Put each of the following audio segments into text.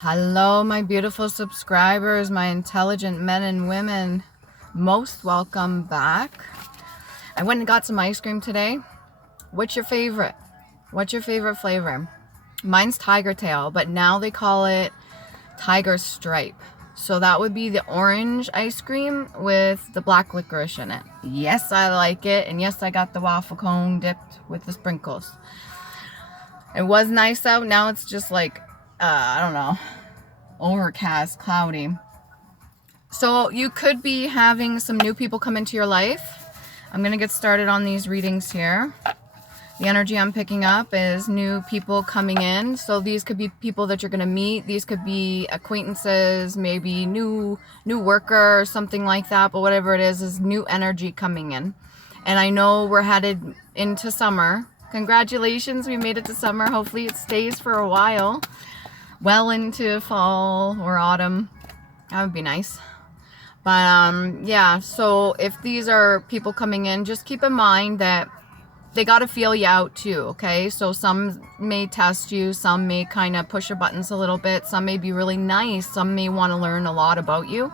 Hello, my beautiful subscribers, my intelligent men and women. Most welcome back. I went and got some ice cream today. What's your favorite? What's your favorite flavor? Mine's Tiger Tail, but now they call it Tiger Stripe. So that would be the orange ice cream with the black licorice in it. Yes, I like it. And yes, I got the waffle cone dipped with the sprinkles. It was nice out. Now it's just like, I don't know, overcast, cloudy. So you could be having some new people come into your life. I'm going to get started on these readings here. The energy I'm picking up is new people coming in. So these could be people that you're going to meet. These could be acquaintances, maybe new worker or something like that. But whatever it is new energy coming in. And I know we're headed into summer. Congratulations, we made it to summer. Hopefully it stays for a while. Well into fall or autumn. That would be nice. But yeah, so if these are people coming in, just keep in mind that they got to feel you out too, okay? So some may test you, some may kind of push your buttons a little bit, some may be really nice, some may want to learn a lot about you.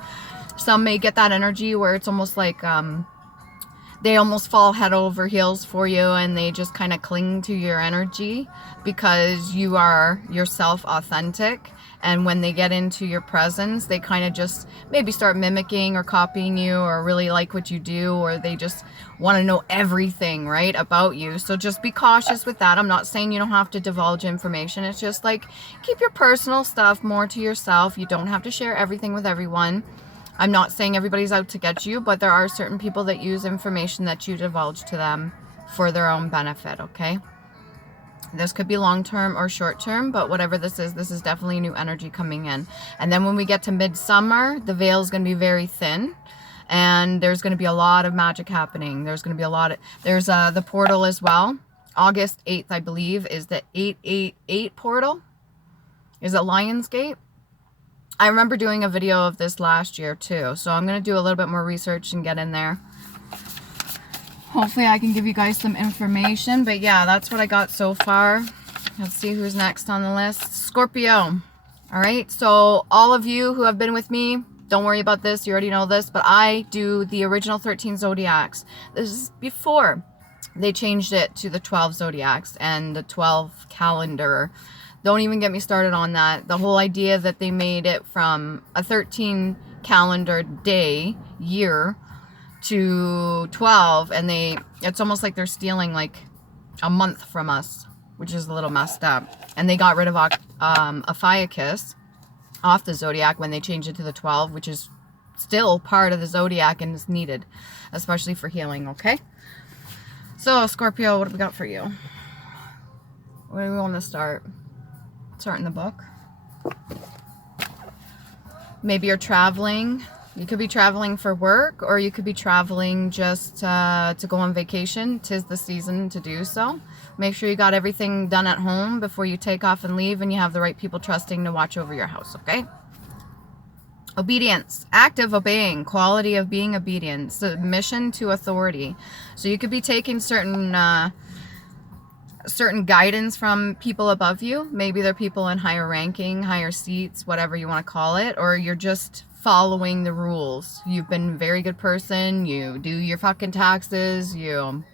Some may get that energy where it's almost like they almost fall head over heels for you, and they just kind of cling to your energy because you are yourself authentic. And when they get into your presence, they kind of just maybe start mimicking or copying you, or really like what you do, or they just want to know everything, right, about you. So just be cautious with that. I'm not saying you don't have to divulge information. It's just like, keep your personal stuff more to yourself. You don't have to share everything with everyone. I'm not saying everybody's out to get you, but there are certain people that use information that you divulge to them for their own benefit, okay? This could be long-term or short-term, but whatever this is definitely new energy coming in. And then when we get to midsummer, the veil is going to be very thin, and there's going to be a lot of magic happening. There's going to be a lot of, there's the portal as well. August 8th, I believe, is the 888 portal. Is it Lionsgate? I remember doing a video of this last year too, so I'm going to do a little bit more research and get in there. Hopefully I can give you guys some information, but yeah, that's what I got so far. Let's see who's next on the list. Scorpio. All right, so all of you who have been with me, don't worry about this, you already know this, but I do the original 13 zodiacs. This is before they changed it to the 12 zodiacs and the 12 calendar. Don't even get me started on that. The whole idea that they made it from a 13 calendar day, year, to 12, and it's almost like they're stealing like a month from us, which is a little messed up. And they got rid of Ophiuchus off the zodiac when they changed it to the 12, which is still part of the zodiac and is needed, especially for healing, okay? So, Scorpio, what have we got for you? Where do we want to start? Start in the book. Maybe you're traveling. You could be traveling for work, or you could be traveling just to go on vacation. 'Tis the season to do so. Make sure you got everything done at home before you take off and leave, and you have the right people trusting to watch over your house, okay? Obedience, active obeying, quality of being obedient, submission to authority. So you could be taking certain guidance from people above you. Maybe they're people in higher ranking, higher seats, whatever you want to call it, or you're just following the rules. You've been a very good person. You do your fucking taxes. You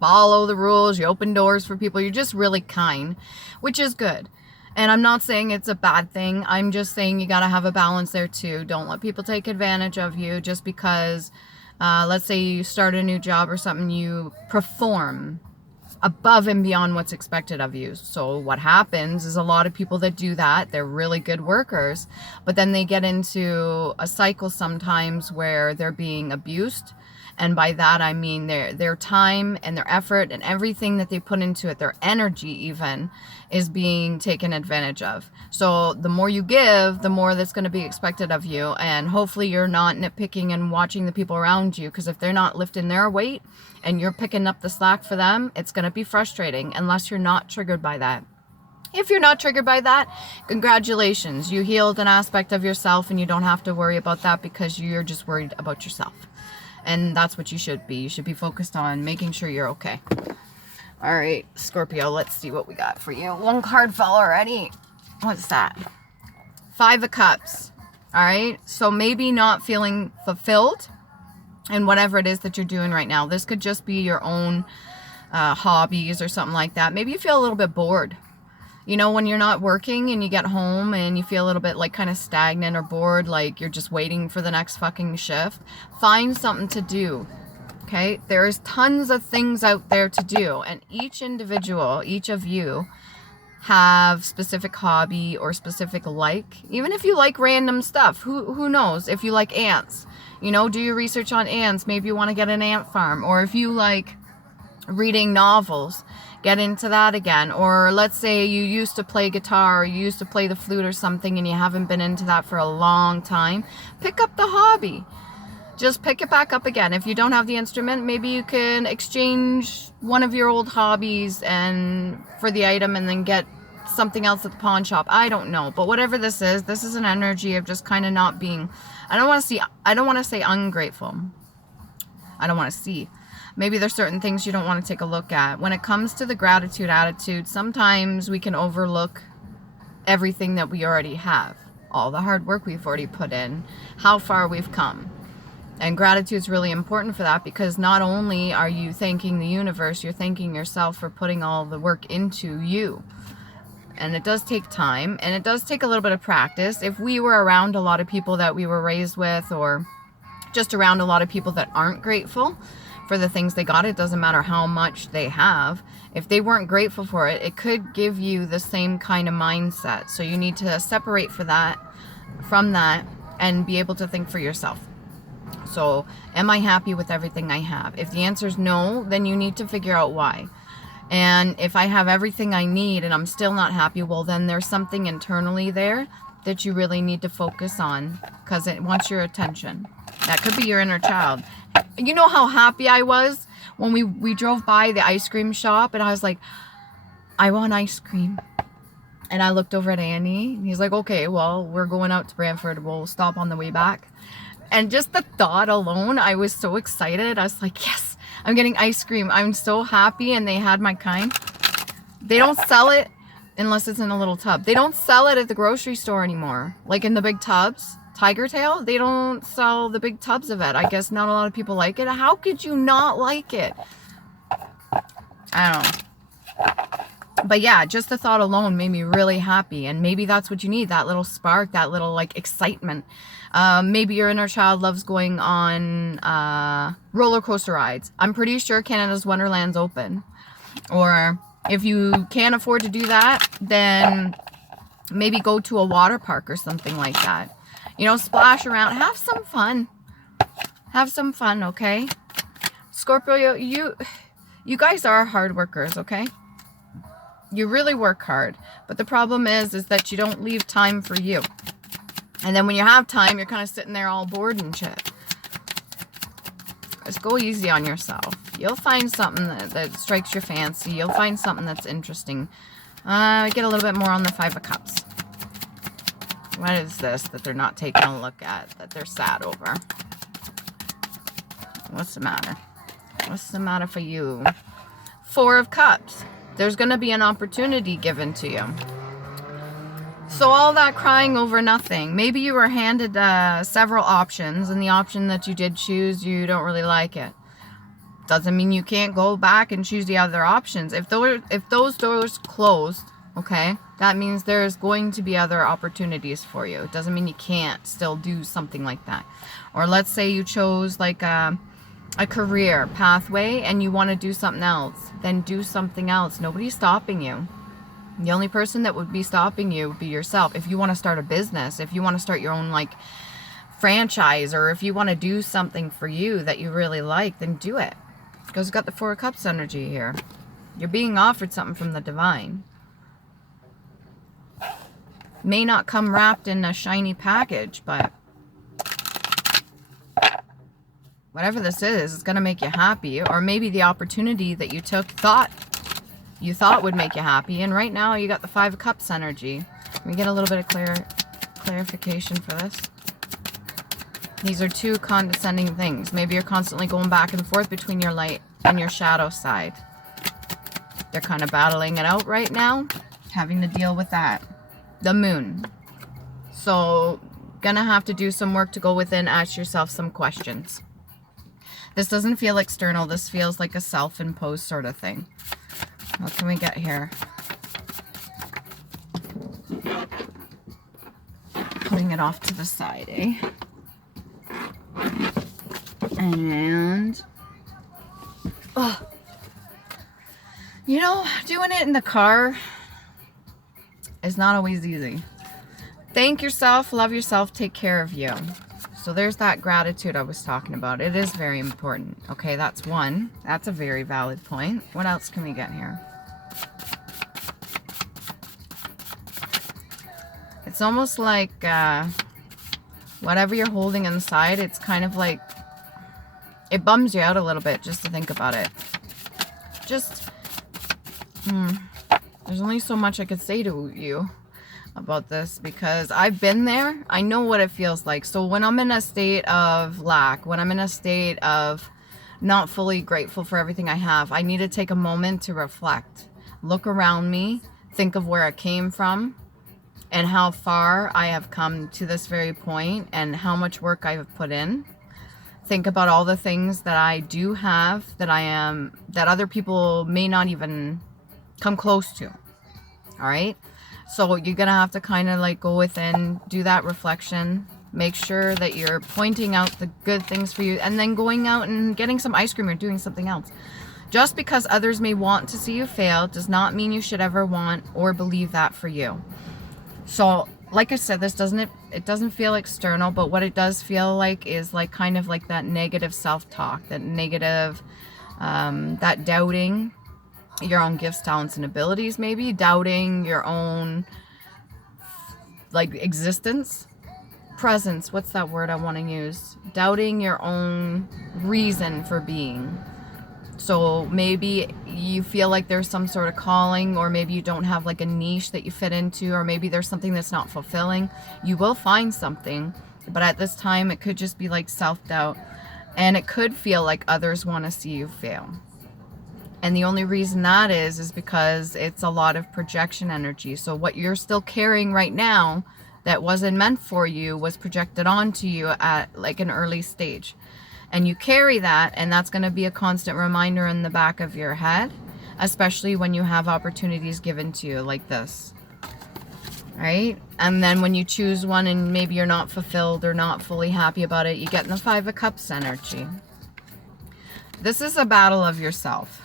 follow the rules. You open doors for people. You're just really kind, which is good. And I'm not saying it's a bad thing. I'm just saying you got to have a balance there too. Don't let people take advantage of you just because, let's say you start a new job or something, you perform above and beyond what's expected of you. So what happens is a lot of people that do that, they're really good workers, but then they get into a cycle sometimes where they're being abused. And by that, I mean their time and their effort and everything that they put into it, their energy even, is being taken advantage of. So the more you give, the more that's going to be expected of you. And hopefully you're not nitpicking and watching the people around you, because if they're not lifting their weight and you're picking up the slack for them, it's going to be frustrating unless you're not triggered by that. If you're not triggered by that, congratulations. You healed an aspect of yourself, and you don't have to worry about that because you're just worried about yourself. And that's what you should be. You should be focused on making sure you're okay. All right, Scorpio, let's see what we got for you. One card fell already. What's that? Five of Cups. All right. So maybe not feeling fulfilled in whatever it is that you're doing right now. This could just be your own hobbies or something like that. Maybe you feel a little bit bored. You know, when you're not working and you get home and you feel a little bit like kind of stagnant or bored, like you're just waiting for the next fucking shift. Find something to do. Okay. There's tons of things out there to do, and each individual, each of you, have specific hobby or specific like. Even if you like random stuff, who knows? If you like ants, you know, do your research on ants. Maybe you want to get an ant farm. Or if you like reading novels, get into that again. Or let's say you used to play guitar, or you used to play the flute or something, and you haven't been into that for a long time. Pick up the hobby. Just pick it back up again. If you don't have the instrument, maybe you can exchange one of your old hobbies and for the item, and then get something else at the pawn shop. I don't know. But whatever this is an energy of just kind of not being, I don't want to say ungrateful. I don't want to see. Maybe there's certain things you don't want to take a look at. When it comes to the gratitude attitude, sometimes we can overlook everything that we already have. All the hard work we've already put in, how far we've come. And gratitude is really important for that, because not only are you thanking the universe, you're thanking yourself for putting all the work into you. And it does take time, and it does take a little bit of practice. If we were around a lot of people that we were raised with, or just around a lot of people that aren't grateful for the things they got, it doesn't matter how much they have. If they weren't grateful for it, it could give you the same kind of mindset. So you need to separate from that and be able to think for yourself. So, am I happy with everything I have? If the answer is no, then you need to figure out why. And if I have everything I need and I'm still not happy, well, then there's something internally there that you really need to focus on, because it wants your attention. That could be your inner child. You know how happy I was when we drove by the ice cream shop, and I was like, I want ice cream. And I looked over at Annie, and he's like, okay, well, we're going out to Brantford. We'll stop on the way back. And just the thought alone, I was so excited. I was like, yes, I'm getting ice cream. I'm so happy. And they had my kind. They don't sell it unless it's in a little tub. They don't sell it at the grocery store anymore. Like in the big tubs. Tiger tail, they don't sell the big tubs of it. I guess not a lot of people like it. How could you not like it? I don't know. But yeah, just the thought alone made me really happy. And maybe that's what you need, that little spark, that little like excitement. Maybe your inner child loves going on roller coaster rides. I'm pretty sure Canada's Wonderland's open. Or if you can't afford to do that, then maybe go to a water park or something like that. You know, splash around, have some fun. Have some fun, okay? Scorpio, you guys are hard workers, okay? You really work hard. But the problem is that you don't leave time for you. And then when you have time, you're kind of sitting there all bored and shit. Just go easy on yourself. You'll find something that strikes your fancy. You'll find something that's interesting. Get a little bit more on the Five of Cups. What is this that they're not taking a look at, that they're sad over? What's the matter? What's the matter for you? Four of Cups. There's going to be an opportunity given to you. So all that crying over nothing. Maybe you were handed several options, and the option that you did choose, you don't really like it. Doesn't mean you can't go back and choose the other options. If those doors closed, okay, that means there's going to be other opportunities for you. It doesn't mean you can't still do something like that. Or let's say you chose like a career pathway and you want to do something else. Then do something else. Nobody's stopping you. The only person that would be stopping you would be yourself. If you want to start a business, if you want to start your own like franchise, or if you want to do something for you that you really like, then do it. Because you've got the Four of Cups energy here. You're being offered something from the divine. May not come wrapped in a shiny package, but whatever this is, it's going to make you happy. Or maybe the opportunity that you took you thought would make you happy, and right now you got the Five of Cups energy. Let me get a little bit of clarification for this. These are two condescending things. Maybe you're constantly going back and forth between your light and your shadow side. They're kind of battling it out right now, having to deal with that. The Moon. So gonna have to do some work to go within, ask yourself some questions. This doesn't feel external. This feels like a self-imposed sort of thing. What can we get here? Putting it off to the side, eh? And, oh, you know, doing it in the car is not always easy. Thank yourself, love yourself, take care of you. So there's that gratitude I was talking about. It is very important. Okay, that's one. That's a very valid point. What else can we get here? It's almost like whatever you're holding inside, it's kind of like, it bums you out a little bit just to think about it. Just, there's only so much I could say to you about this, because I've been there. I know what it feels like. So when I'm in a state of lack, when I'm in a state of not fully grateful for everything I have, I need to take a moment to reflect, look around me, think of where I came from and how far I have come to this very point and how much work I have put in. Think about all the things that I do have, that I am, that other people may not even come close to. All right. So you're going to have to kind of like go within, do that reflection, make sure that you're pointing out the good things for you, and then going out and getting some ice cream or doing something else. Just because others may want to see you fail does not mean you should ever want or believe that for you. So like I said, this doesn't feel external, but what it does feel like is like kind of like that negative self-talk, that negative, that doubting your own gifts, talents, and abilities, maybe doubting your own like existence, presence. What's that word I want to use? Doubting your own reason for being. So maybe you feel like there's some sort of calling, or maybe you don't have like a niche that you fit into, or maybe there's something that's not fulfilling. You will find something, but at this time it could just be like self-doubt, and it could feel like others want to see you fail. And the only reason that is because it's a lot of projection energy. So what you're still carrying right now that wasn't meant for you was projected onto you at like an early stage. And you carry that, and that's going to be a constant reminder in the back of your head, especially when you have opportunities given to you like this. Right? And then when you choose one and maybe you're not fulfilled or not fully happy about it, you get in the Five of Cups energy. This is a battle of yourself.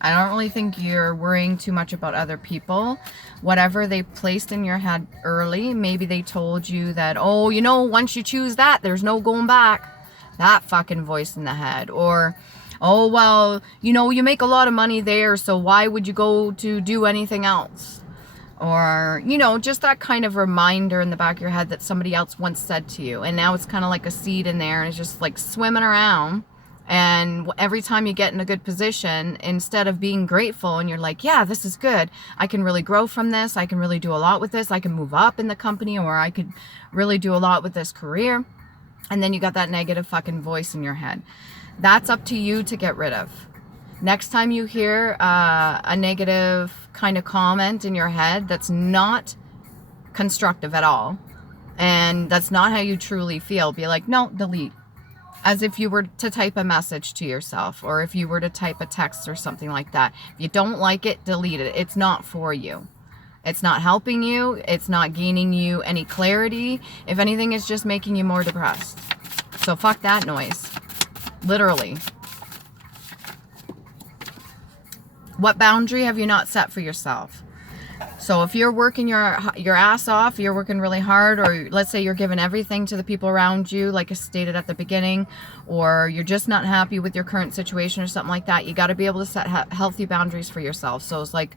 I don't really think you're worrying too much about other people. Whatever they placed in your head early, maybe they told you that, oh, you know, once you choose that, there's no going back. That fucking voice in the head. Or, oh, well, you know, you make a lot of money there, so why would you go to do anything else? Or, you know, just that kind of reminder in the back of your head that somebody else once said to you. And now it's kind of like a seed in there, and it's just like swimming around. And every time you get in a good position, instead of being grateful and you're like, yeah, this is good, I can really grow from this, I can really do a lot with this, I can move up in the company, or I could really do a lot with this career. And then you got that negative fucking voice in your head. That's up to you to get rid of. Next time you hear a negative kind of comment in your head that's not constructive at all, and that's not how you truly feel, be like, no, delete. As if you were to type a message to yourself, or if you were to type a text or something like that. If you don't like it, delete it. It's not for you. It's not helping you. It's not gaining you any clarity. If anything, it's just making you more depressed. So fuck that noise. Literally. What boundary have you not set for yourself? So if you're working your ass off, you're working really hard, or let's say you're giving everything to the people around you, like I stated at the beginning, or you're just not happy with your current situation or something like that, you got to be able to set healthy boundaries for yourself. So it's like,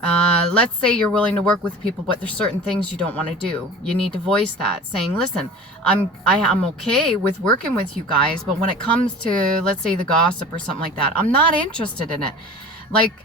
let's say you're willing to work with people, but there's certain things you don't want to do. You need to voice that, saying, listen, I'm okay with working with you guys, but when it comes to, let's say, the gossip or something like that, I'm not interested in it. Like,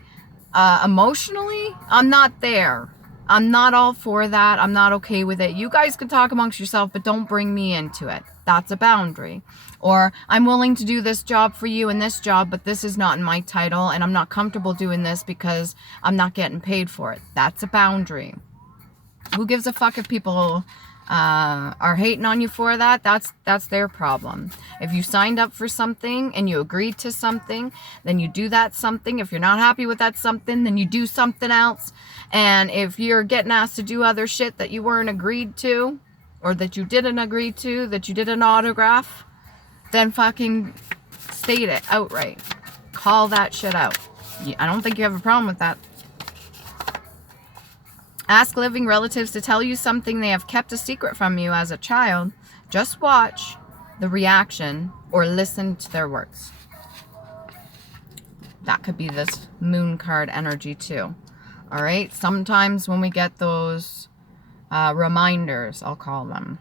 emotionally, I'm not there. I'm not all for that. I'm not okay with it. You guys can talk amongst yourself, but don't bring me into it. That's a boundary. Or I'm willing to do this job for you and this job, but this is not in my title, and I'm not comfortable doing this because I'm not getting paid for it. That's a boundary. Who gives a fuck if people are hating on you for that, that's their problem. If you signed up for something and you agreed to something, then you do that something. If you're not happy with that something, then you do something else. And if you're getting asked to do other shit that you weren't agreed to, or that you didn't agree to, that you didn't autograph, then fucking state it outright. Call that shit out. I don't think you have a problem with that. Ask living relatives to tell you something they have kept a secret from you as a child. Just watch the reaction or listen to their words. That could be this moon card energy too. All right. Sometimes when we get those reminders, I'll call them,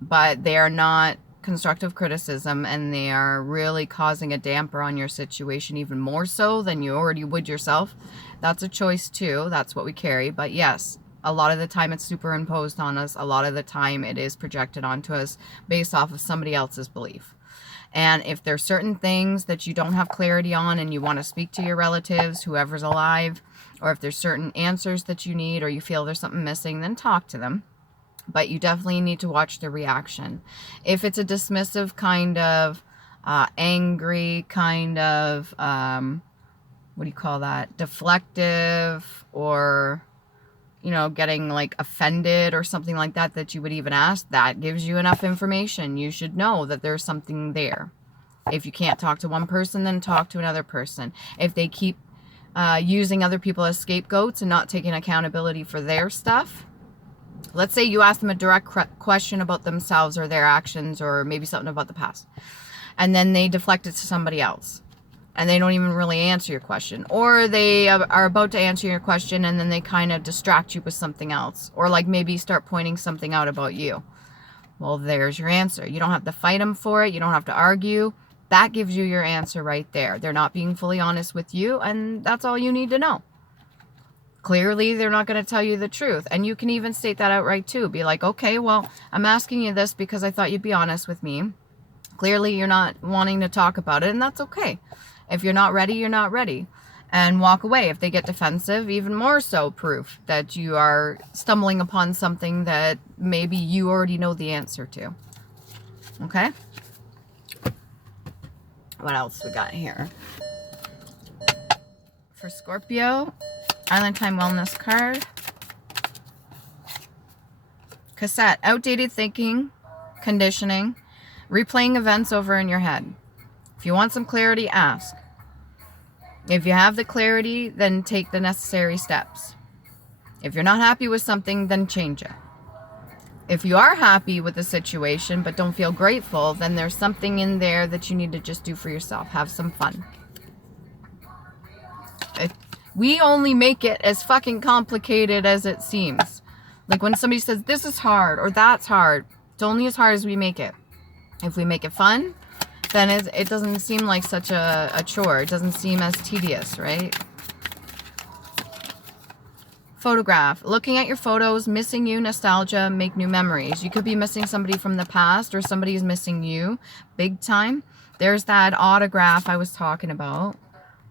but they are not constructive criticism, and they are really causing a damper on your situation even more so than you already would yourself. That's a choice too. That's what we carry. But yes, a lot of the time it's superimposed on us. A lot of the time it is projected onto us based off of somebody else's belief. And if there's certain things that you don't have clarity on and you want to speak to your relatives, whoever's alive, or if there's certain answers that you need, or you feel there's something missing, then talk to them. But you definitely need to watch the reaction. If it's a dismissive kind of, angry kind of, what do you call that? Deflective, or, you know, getting like offended or something like that, that you would even ask, that gives you enough information. You should know that there's something there. If you can't talk to one person, then talk to another person. If they keep using other people as scapegoats and not taking accountability for their stuff, let's say you ask them a direct question about themselves or their actions, or maybe something about the past, and then they deflect it to somebody else, and they don't even really answer your question, or they are about to answer your question and then they kind of distract you with something else, or like maybe start pointing something out about you. Well, there's your answer. You don't have to fight them for it. You don't have to argue. That gives you your answer right there. They're not being fully honest with you, and that's all you need to know. Clearly, they're not going to tell you the truth. And you can even state that outright too. Be like, okay, well, I'm asking you this because I thought you'd be honest with me. Clearly, you're not wanting to talk about it, and that's okay. If you're not ready, you're not ready. And walk away. If they get defensive, even more so proof that you are stumbling upon something that maybe you already know the answer to. Okay? What else we got here? For Scorpio, Island Time Wellness card. Cassette, outdated thinking, conditioning, replaying events over in your head. If you want some clarity, ask. If you have the clarity, then take the necessary steps. If you're not happy with something, then change it. If you are happy with the situation but don't feel grateful, then there's something in there that you need to just do for yourself. Have some fun. We only make it as fucking complicated as it seems. Like when somebody says this is hard or that's hard, it's only as hard as we make it. If we make it fun, then it doesn't seem like such a chore. It doesn't seem as tedious, right? Photograph. Looking at your photos, missing you, nostalgia, make new memories. You could be missing somebody from the past, or somebody's missing you big time. There's that autograph I was talking about.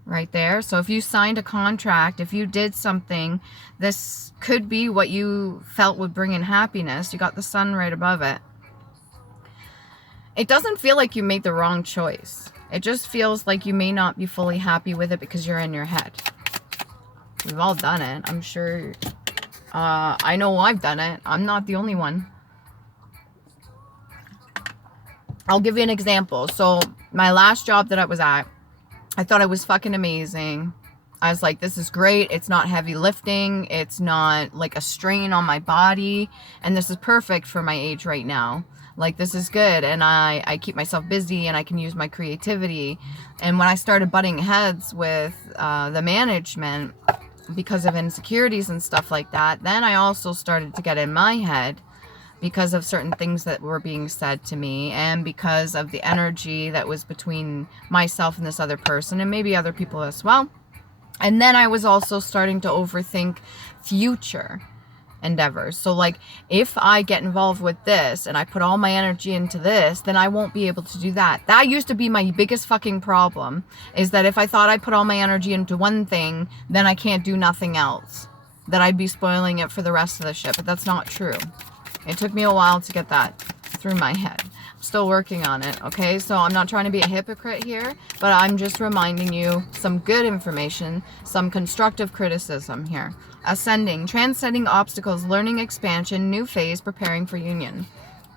Right there. So if you signed a contract, if you did something, this could be what you felt would bring in happiness. You got the sun right above it. It doesn't feel like you made the wrong choice. It just feels like you may not be fully happy with it because you're in your head. We've all done it. I'm sure. I know I've done it. I'm not the only one. I'll give you an example. So my last job that I was at, I thought it was fucking amazing. I was like, this is great. It's not heavy lifting. It's not like a strain on my body. And this is perfect for my age right now. Like, this is good. And I keep myself busy and I can use my creativity. And when I started butting heads with the management because of insecurities and stuff like that, then I also started to get in my head because of certain things that were being said to me, and because of the energy that was between myself and this other person, and maybe other people as well. And then I was also starting to overthink future endeavors. So like, if I get involved with this and I put all my energy into this, then I won't be able to do that. That used to be my biggest fucking problem, is that if I thought I put all my energy into one thing, then I can't do nothing else. That I'd be spoiling it for the rest of the shit. But that's not true. It took me a while to get that through my head. I'm still working on it, okay? So I'm not trying to be a hypocrite here, but I'm just reminding you some good information, some constructive criticism here. Ascending, transcending obstacles, learning expansion, new phase, preparing for union.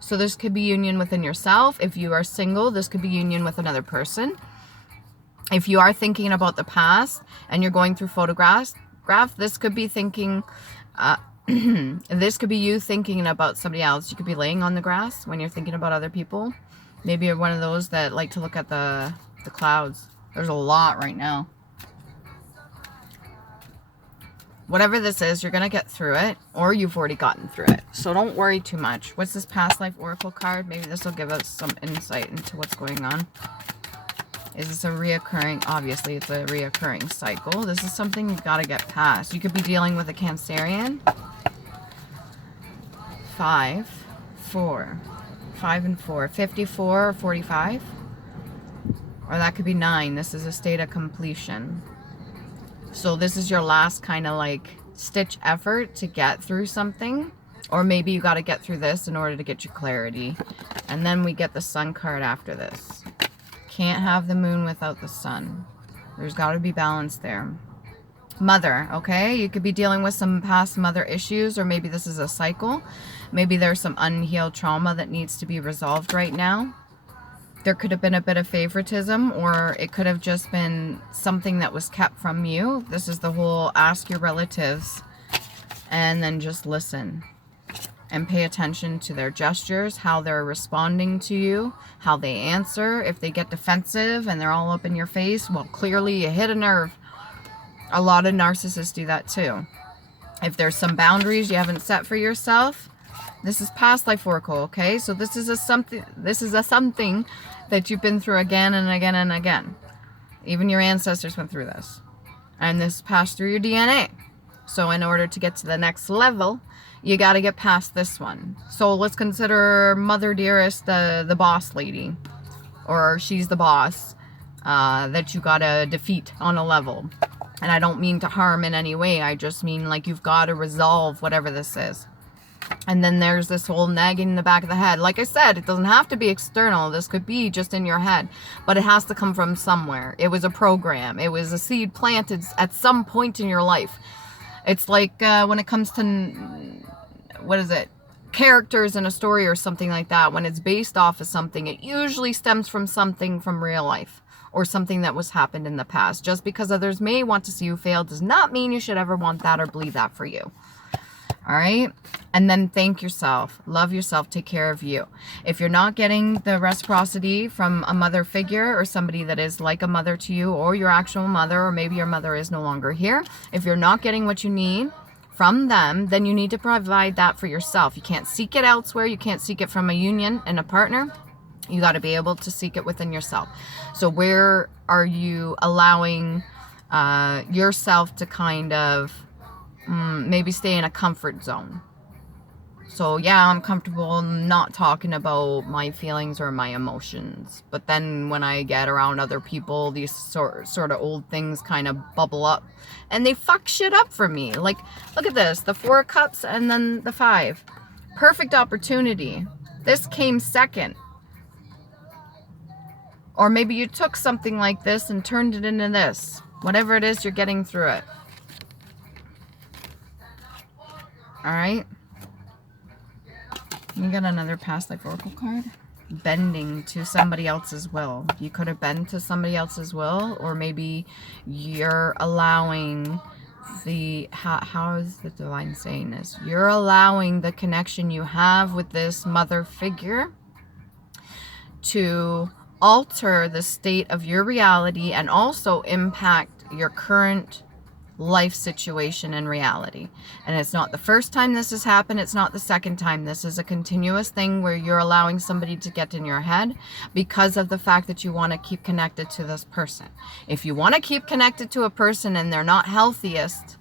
So this could be union within yourself. If you are single, this could be union with another person. If you are thinking about the past and you're going through photographs, this could be thinking, this could be you thinking about somebody else. You could be laying on the grass when you're thinking about other people. Maybe you're one of those that like to look at the clouds. There's a lot right now. Whatever this is, you're going to get through it, or you've already gotten through it. So don't worry too much. What's this past life oracle card? Maybe this will give us some insight into what's going on. Is this a reoccurring? Obviously, it's a reoccurring cycle. This is something you've got to get past. You could be dealing with a Cancerian. 5, 4. 5 and 4. 54 or 45. Or that could be 9. This is a state of completion. So this is your last kind of like stitch effort to get through something. Or maybe you got to get through this in order to get your clarity. And then we get the Sun card after this. Can't have the moon without the sun. There's got to be balance there. Mother, okay? You could be dealing with some past mother issues, or maybe this is a cycle. Maybe there's some unhealed trauma that needs to be resolved right now. There could have been a bit of favoritism, or it could have just been something that was kept from you. This is the whole ask your relatives and then just listen. And pay attention to their gestures, how they're responding to you, how they answer. If they get defensive and they're all up in your face, well, clearly you hit a nerve. A lot of narcissists do that too. If there's some boundaries you haven't set for yourself, this is past life oracle, okay? So this is a something that you've been through again and again and again. Even your ancestors went through this. And this passed through your DNA. So in order to get to the next level, you got to get past this one. So let's consider Mother Dearest the boss lady. Or she's the boss that you got to defeat on a level. And I don't mean to harm in any way. I just mean like you've got to resolve whatever this is. And then there's this whole nagging in the back of the head. Like I said, it doesn't have to be external. This could be just in your head. But it has to come from somewhere. It was a program. It was a seed planted at some point in your life. It's like when it comes to, what is it, characters in a story or something like that. When it's based off of something, it usually stems from something from real life or something that was happened in the past. Just because others may want to see you fail does not mean you should ever want that or believe that for you. All right? And then thank yourself. Love yourself. Take care of you. If you're not getting the reciprocity from a mother figure or somebody that is like a mother to you, or your actual mother, or maybe your mother is no longer here, if you're not getting what you need from them, then you need to provide that for yourself. You can't seek it elsewhere. You can't seek it from a union and a partner. You got to be able to seek it within yourself. So where are you allowing yourself to kind of maybe stay in a comfort zone? So yeah, I'm comfortable not talking about my feelings or my emotions. But then when I get around other people, these sort of old things kind of bubble up. And they fuck shit up for me. Like, look at this. The 4 of Cups and then the 5. Perfect opportunity. This came second. Or maybe you took something like this and turned it into this. Whatever it is, you're getting through it. Alright? You got another past life oracle card. Bending to somebody else's will. You could have bent to somebody else's will, or maybe you're allowing the, how is the divine saying this? You're allowing the connection you have with this mother figure to alter the state of your reality and also impact your current life situation and reality. And it's not the first time this has happened. It's not the second time. This is a continuous thing where you're allowing somebody to get in your head because of the fact that you want to keep connected to this person. If you want to keep connected to a person and they're not healthiest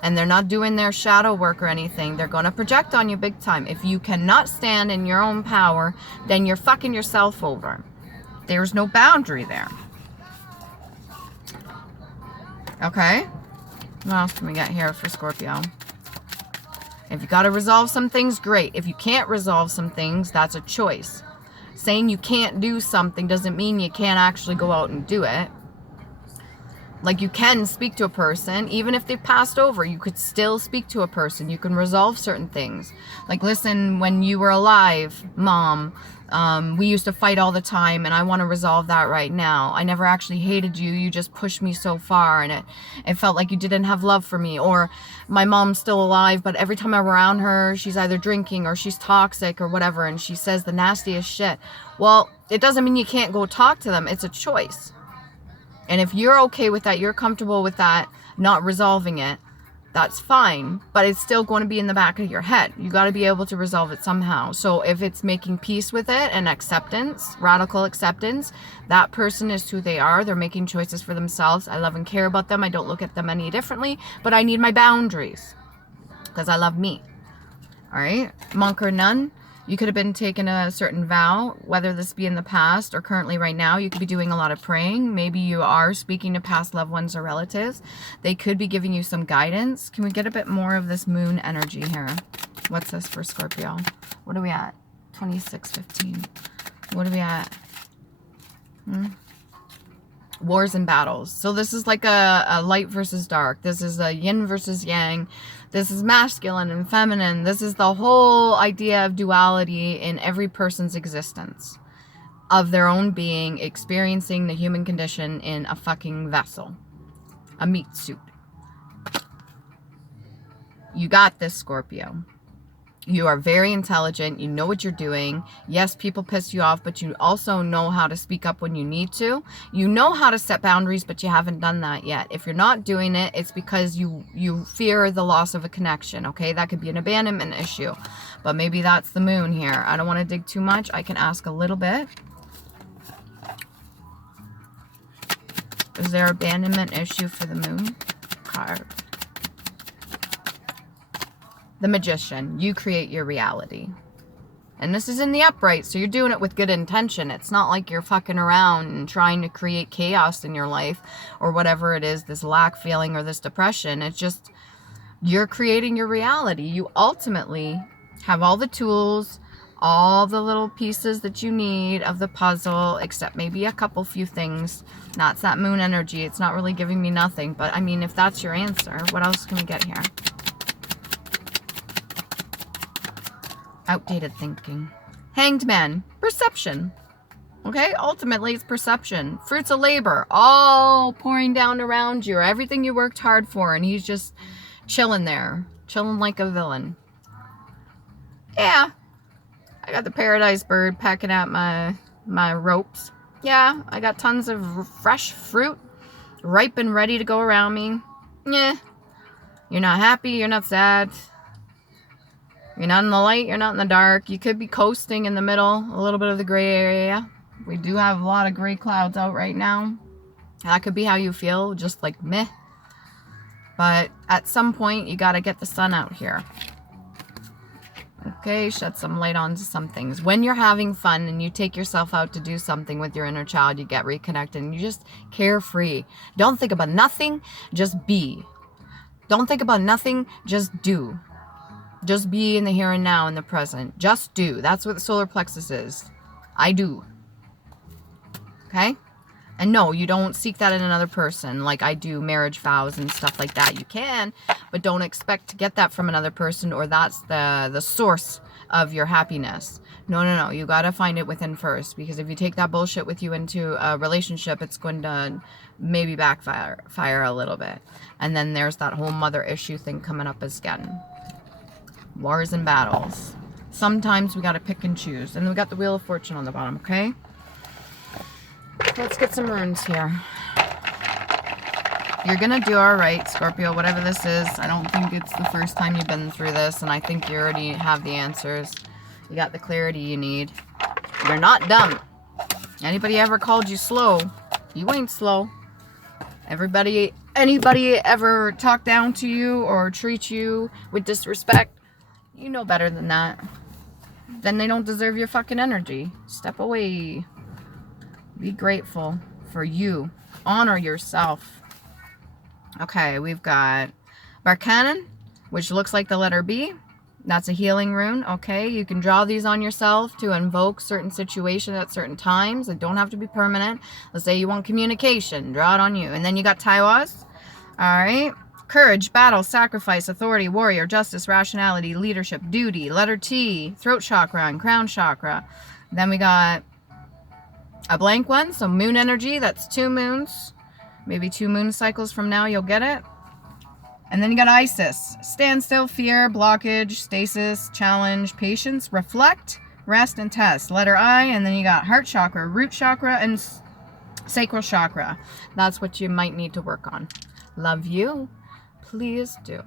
and they're not doing their shadow work or anything, they're going to project on you big time. If you cannot stand in your own power, then you're fucking yourself over. There's no boundary there. Okay? What else can we get here for Scorpio? If you got to resolve some things, great. If you can't resolve some things, that's a choice. Saying you can't do something doesn't mean you can't actually go out and do it. Like, you can speak to a person, even if they've passed over, you could still speak to a person. You can resolve certain things. Like, listen, when you were alive, Mom, we used to fight all the time, and I want to resolve that right now. I never actually hated you. You just pushed me so far, and it felt like you didn't have love for me. Or my mom's still alive, but every time I'm around her, she's either drinking or she's toxic or whatever, and she says the nastiest shit. Well, it doesn't mean you can't go talk to them. It's a choice. And if you're okay with that, you're comfortable with that, not resolving it, that's fine. But it's still going to be in the back of your head. You got to be able to resolve it somehow. So if it's making peace with it and acceptance, radical acceptance, that person is who they are. They're making choices for themselves. I love and care about them. I don't look at them any differently. But I need my boundaries because I love me. All right? Monk or nun. You could have been taking a certain vow, whether this be in the past or currently right now. You could be doing a lot of praying. Maybe you are speaking to past loved ones or relatives. They could be giving you some guidance. Can we get a bit more of this moon energy here? What's this for Scorpio? What are we at? 26:15. What are we at? Wars and battles. So this is like a light versus dark. This is a yin versus yang. This is masculine and feminine. This is the whole idea of duality in every person's existence. Of their own being, experiencing the human condition in a fucking vessel. A meat suit. You got this, Scorpio. You are very intelligent. You know what you're doing. Yes, people piss you off, but you also know how to speak up when you need to. You know how to set boundaries, but you haven't done that yet. If you're not doing it, it's because you fear the loss of a connection, okay? That could be an abandonment issue, but maybe that's the moon here. I don't want to dig too much. I can ask a little bit. Is there abandonment issue for the moon card? The Magician. You create your reality. And this is in the upright, so you're doing it with good intention. It's not like you're fucking around and trying to create chaos in your life or whatever it is, this lack feeling or this depression. It's just, you're creating your reality. You ultimately have all the tools, all the little pieces that you need of the puzzle, except maybe a couple few things. That's that moon energy. It's not really giving me nothing, but I mean, if that's your answer, what else can we get here? Outdated thinking. Hanged man. Perception. Okay? Ultimately, it's perception. Fruits of labor. All pouring down around you. Or everything you worked hard for. And he's just chilling there. Chilling like a villain. Yeah. I got the paradise bird packing out my ropes. Yeah. I got tons of fresh fruit. Ripe and ready to go around me. Yeah. You're not happy. You're not sad. You're not in the light, you're not in the dark. You could be coasting in the middle, a little bit of the gray area. We do have a lot of gray clouds out right now. That could be how you feel, just like meh. But at some point, you gotta get the sun out here. Okay, shed some light onto some things. When you're having fun and you take yourself out to do something with your inner child, you get reconnected and you just carefree. Don't think about nothing, just be. Don't think about nothing, just do. Just be in the here and now, in the present. Just do. That's what the solar plexus is. I do. Okay? And no, you don't seek that in another person like I do marriage vows and stuff like that. You can, but don't expect to get that from another person or that's the source of your happiness. No, no, no. You got to find it within first, because if you take that bullshit with you into a relationship, it's going to maybe backfire a little bit. And then there's that whole mother issue thing coming up again. Wars and battles. Sometimes we got to pick and choose. And we got the Wheel of Fortune on the bottom, okay? Let's get some runes here. You're going to do all right, Scorpio, whatever this is. I don't think it's the first time you've been through this, and I think you already have the answers. You got the clarity you need. You're not dumb. Anybody ever called you slow? You ain't slow. Anybody ever talk down to you or treat you with disrespect? You know better than that. Then they don't deserve your fucking energy. Step away. Be grateful for you. Honor yourself. Okay, we've got Barkanen, which looks like the letter B. That's a healing rune, okay? You can draw these on yourself to invoke certain situations at certain times. They don't have to be permanent. Let's say you want communication, draw it on you. And then you got Taiwas, all right? Courage, battle, sacrifice, authority, warrior, justice, rationality, leadership, duty, letter T, throat chakra, and crown chakra. Then we got a blank one, so moon energy, that's 2 moons. Maybe 2 moon cycles from now, you'll get it. And then you got Isis, standstill, fear, blockage, stasis, challenge, patience, reflect, rest, and test. Letter I, and then you got heart chakra, root chakra, and sacral chakra. That's what you might need to work on. Love you. Please do.